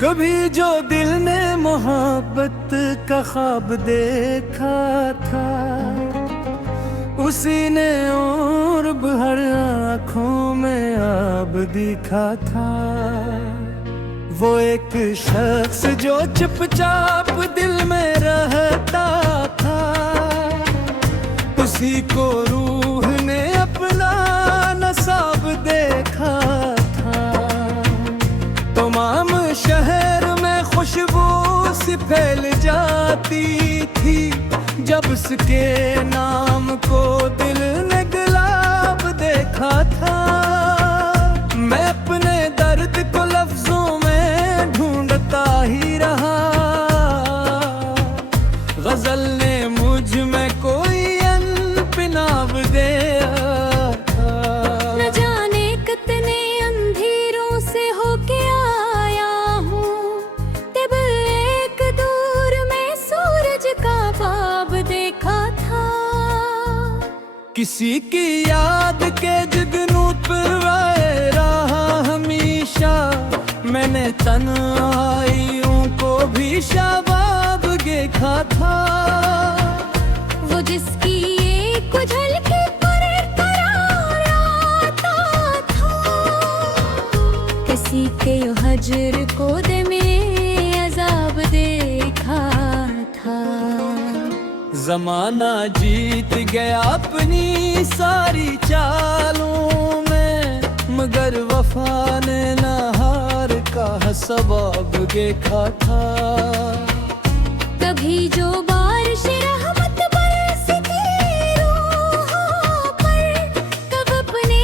कभी जो दिल ने मोहब्बत का ख्वाब देखा था, उसी ने और हर आँखों में आब दिखा था। वो एक शख्स जो चुपचाप दिल में रहता था, उसी को रूह ने अपना नसाब देखा था। तमाम शहर में खुशबू सी फैल जाती थी, जब उसके नाम को दिल ने गुलाब देखा था। मैं अपने दर्द को लफ्जों में ढूंढता ही रहा, गजल ने मुझ में कोई अनपिनाब दिया था। न जाने कितने अंधेरों से होके आया हूँ, तब एक दूर में सूरज का ख्वाब देखा था। किसी की याद के जुगनू पर आए रहा हमेशा, मैंने तन्हाइयों को भी शाबाब देखा था। वो जिसकी एक झलकी पर करार आता था, किसी के हजर को दे में अजाब देखा था। जमाना जीत गया अपनी सारी चालों में, मगर वफा ने ना हार का सबब देखा था। कभी जो बारिश रहमत बरसती रूहों पर, कब अपने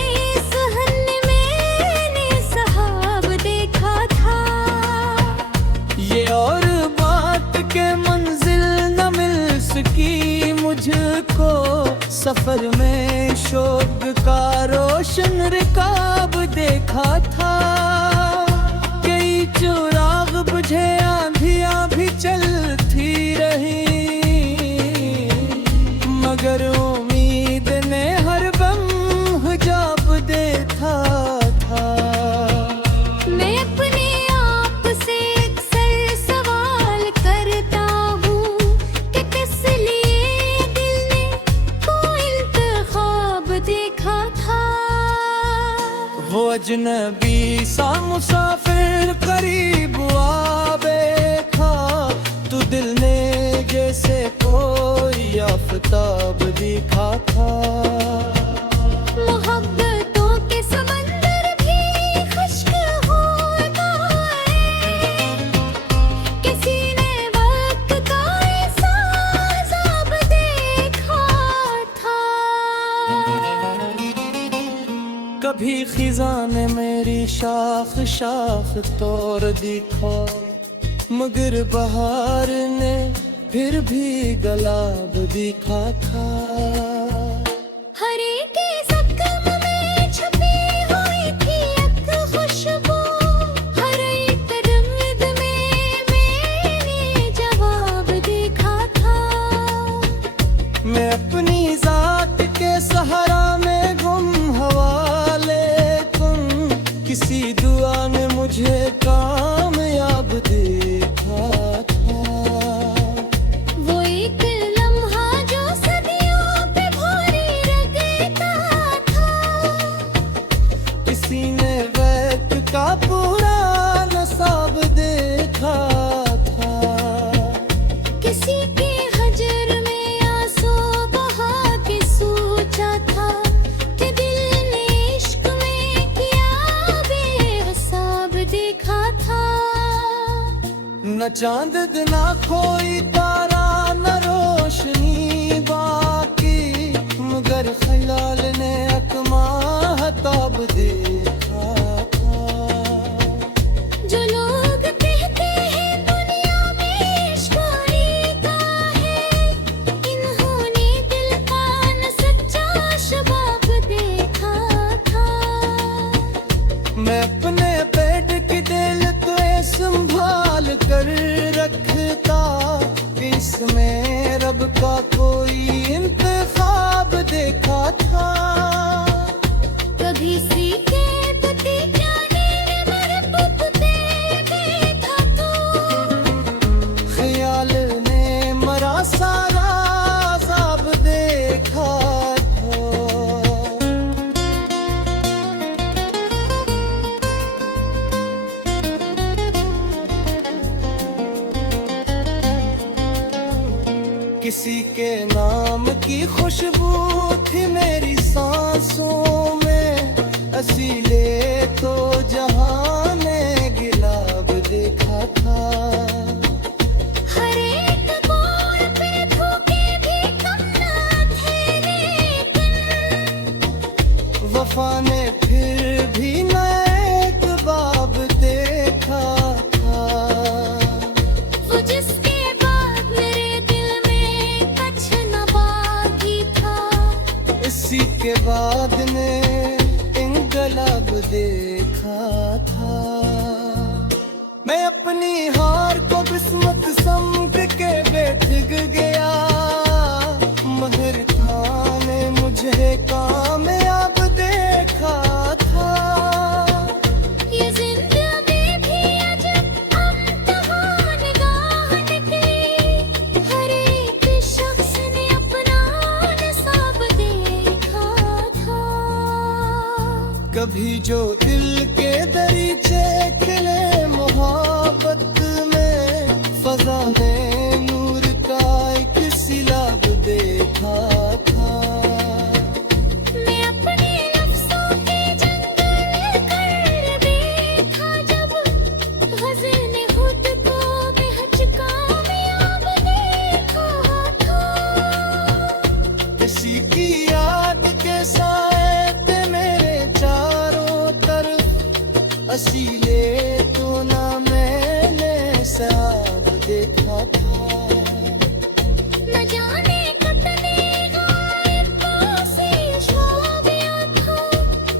सहन मैंने सहाब देखा था। ये और बात के मंजिल न मिल सकी मुझको, सफर में शोक का रोशन रिकाब देखा था। कई चिराग बुझे आंधियां भी चलती रही, मगर उम्मीद ने हर गम हिजाब देखा था। मैं अपने आप से अक्सर सवाल करता हूँ कि किस लिए दिल ने कोई इंतखाब देखा था। वो अजनबी सा मुसाफिर करीब आवे था, तू दिल ने जैसे कोई आफताब दिखा था। मोहब्बतों के समंदर भी खुश्क हो गए, किसी ने वक्त का एहसास अब देखा था। कभी खिज़ां ने मेरी शाख शाख तोड़ दिखा, मगर बहार ने फिर भी गुलाब दिखा था। हर एक ज़ख्म में छुपी हुई थी एक खुशबू, हर एक रंग में मैंने जवाब देखा था। मैं अपनी जात के सहारा में गुम हवाले तुम, किसी दुआ ने मुझे कामयाब देखा था। वो एक लम्हा जो सदियों पे भोरी रखता था, किसी ने वक्त का पूरा नसाब देखा था। किसी के हजर में आंसू बहा के सोचा था कि दिल ने इश्क में किया बेहिसाब देखा था। न चांद ना कोई तारा न रोशनी बाकी, मगर ख्याल ने अकमाहताब देखा था। जो लोग कहते हैं दुनिया में इश्क का है, इन्होंने दिल का न सच्चा शबाब देखा था। मैं अपने पेट की दिल तो संभाल कर रखता, इसमें रब का कोई इंतखाब देखा था। कभी सीखे पति जाने मर पुते देखा किसी के नाम की खुशबू थी मेरी सांसों में, असीले तो जहां ने गिलाब देखा था। हर एक मोड़ पे धोखे भी कम न थे, लेकिन वफा ने फिर भी न एक बाब देखा था। वो जिसके बाद मेरे दिल में कुछ न बाकी था, इसी के बाद ने इंकलाब देखा था। मैं अपनी हार को किस्मत समझ के बैठ गया, मगर था ने मुझे कामयाब देखा था। ये जिंदगी भी अजब इम्तिहान निगाह निकली, हर एक शख्स ने अपना नसाब देखा था। कभी जो दिल के दरीचे खिले मोहब्बत में, फजा ने नूर का एक सिलाब देखा था। मैं अपने लफ्ज़ों के जंगल कर देखा, जब ग़ज़ल ने खुद को बेहद कामयाब देखा था। किसी की याद के साए थे मेरे चारों तरफ, असीले तो ना मैंने साब देखा था। न जाने कितने गायब पासे शोभिया था,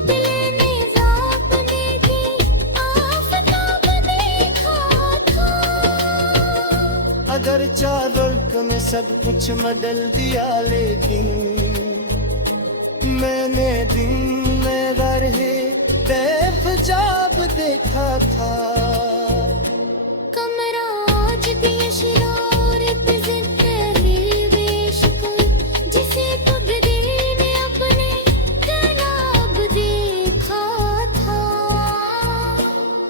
दिल ने ज़ात ने भी आफ़ताब देखा था। अगर चार मुल्क में सब कुछ बदल दिया, लेकिन मैंने दिन में रहे बैफ जाब देखा था। कमरा आज भी शरारत ज़िंदगी बेशुक्र, जिसे खुद दिल ने अपने ख़राब देखा था।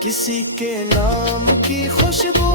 किसी के नाम की खुशबू